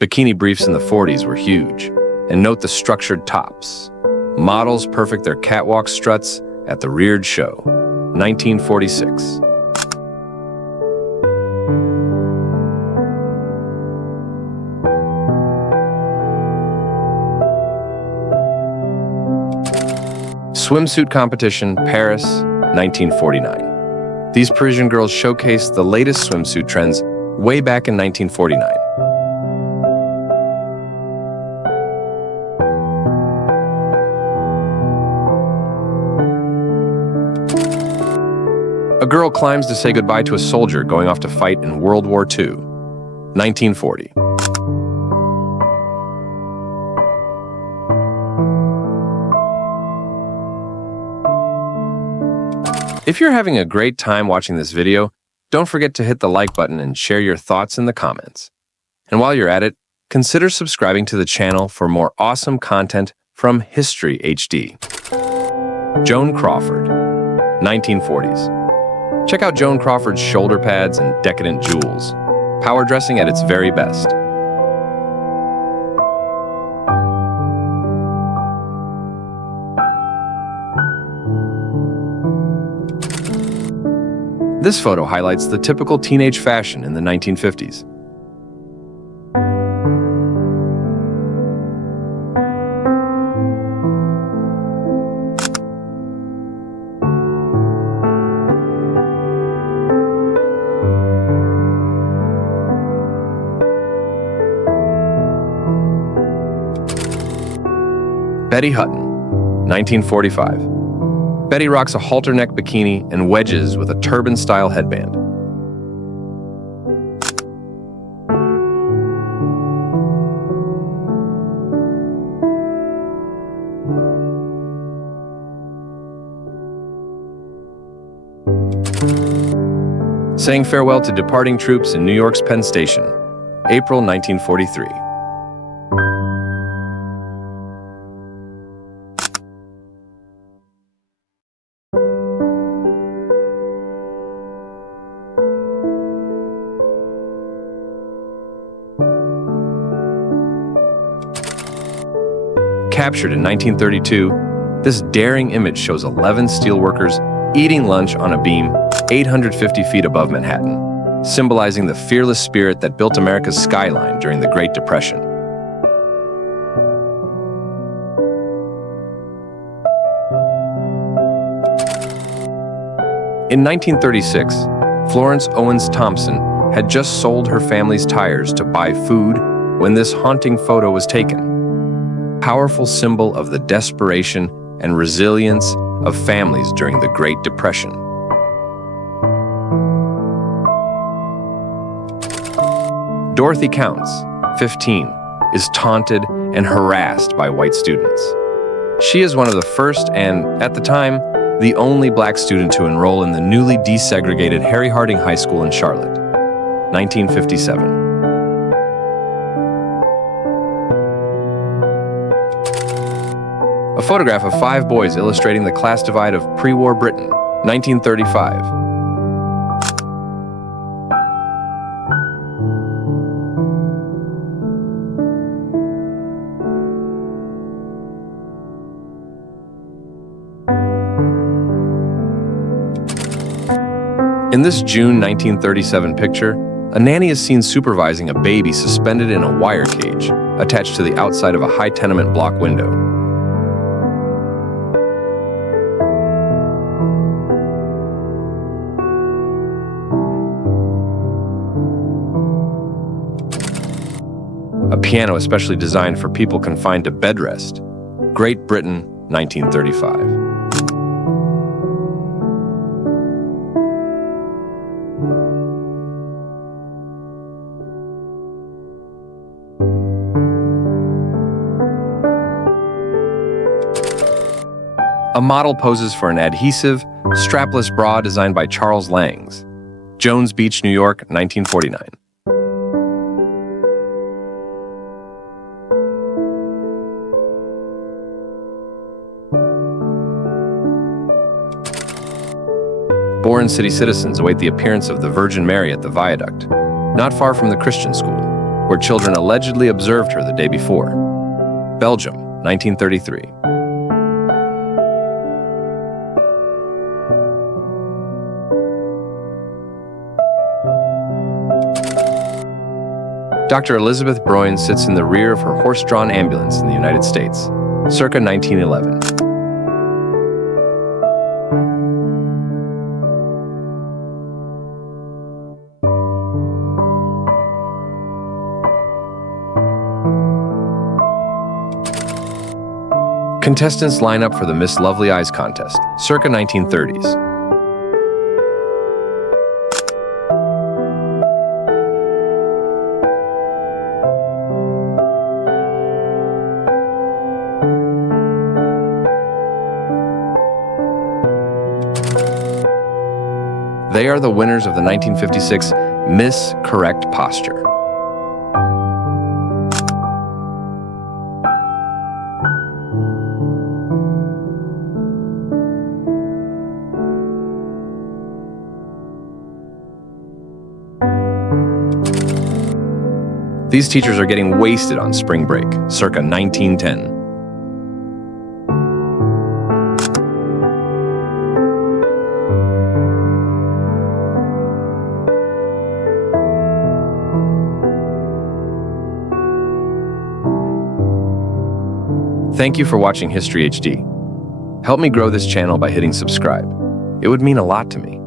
Bikini briefs in the 40s were huge. And note the structured tops. Models perfect their catwalk struts at the reared show. 1946. Swimsuit competition, Paris, 1949. These Parisian girls showcased the latest swimsuit trends way back in 1949. A girl climbs to say goodbye to a soldier going off to fight in World War II, 1940. If you're having a great time watching this video, don't forget to hit the like button and share your thoughts in the comments. And while you're at it, consider subscribing to the channel for more awesome content from History HD. Joan Crawford, 1940s. Check out Joan Crawford's shoulder pads and decadent jewels. Power dressing at its very best. This photo highlights the typical teenage fashion in the 1950s. Betty Hutton, 1945. Betty rocks a halter neck bikini and wedges with a turban-style headband. Saying farewell to departing troops in New York's Penn Station, April 1943. Captured in 1932, this daring image shows 11 steelworkers eating lunch on a beam 850 feet above Manhattan, symbolizing the fearless spirit that built America's skyline during the Great Depression. In 1936, Florence Owens Thompson had just sold her family's tires to buy food when this haunting photo was taken. Powerful symbol of the desperation and resilience of families during the Great Depression. Dorothy Counts, 15, is taunted and harassed by white students. She is one of the first and, at the time, the only black student to enroll in the newly desegregated Harry Harding High School in Charlotte, 1957. A photograph of 5 boys illustrating the class divide of pre-war Britain, 1935. In this June 1937 picture, a nanny is seen supervising a baby suspended in a wire cage attached to the outside of a high tenement block window. A piano especially designed for people confined to bed rest. Great Britain, 1935. A model poses for an adhesive, strapless bra designed by Charles Langs. Jones Beach, New York, 1949. Boron City citizens await the appearance of the Virgin Mary at the viaduct, not far from the Christian school, where children allegedly observed her the day before. Belgium, 1933. Dr. Elizabeth Broyne sits in the rear of her horse-drawn ambulance in the United States, circa 1911. Contestants line up for the Miss Lovely Eyes contest, circa 1930s. They are the winners of the 1956 Miss Correct Posture. These teachers are getting wasted on spring break, circa 1910. Thank you for watching History HD. Help me grow this channel by hitting subscribe. It would mean a lot to me.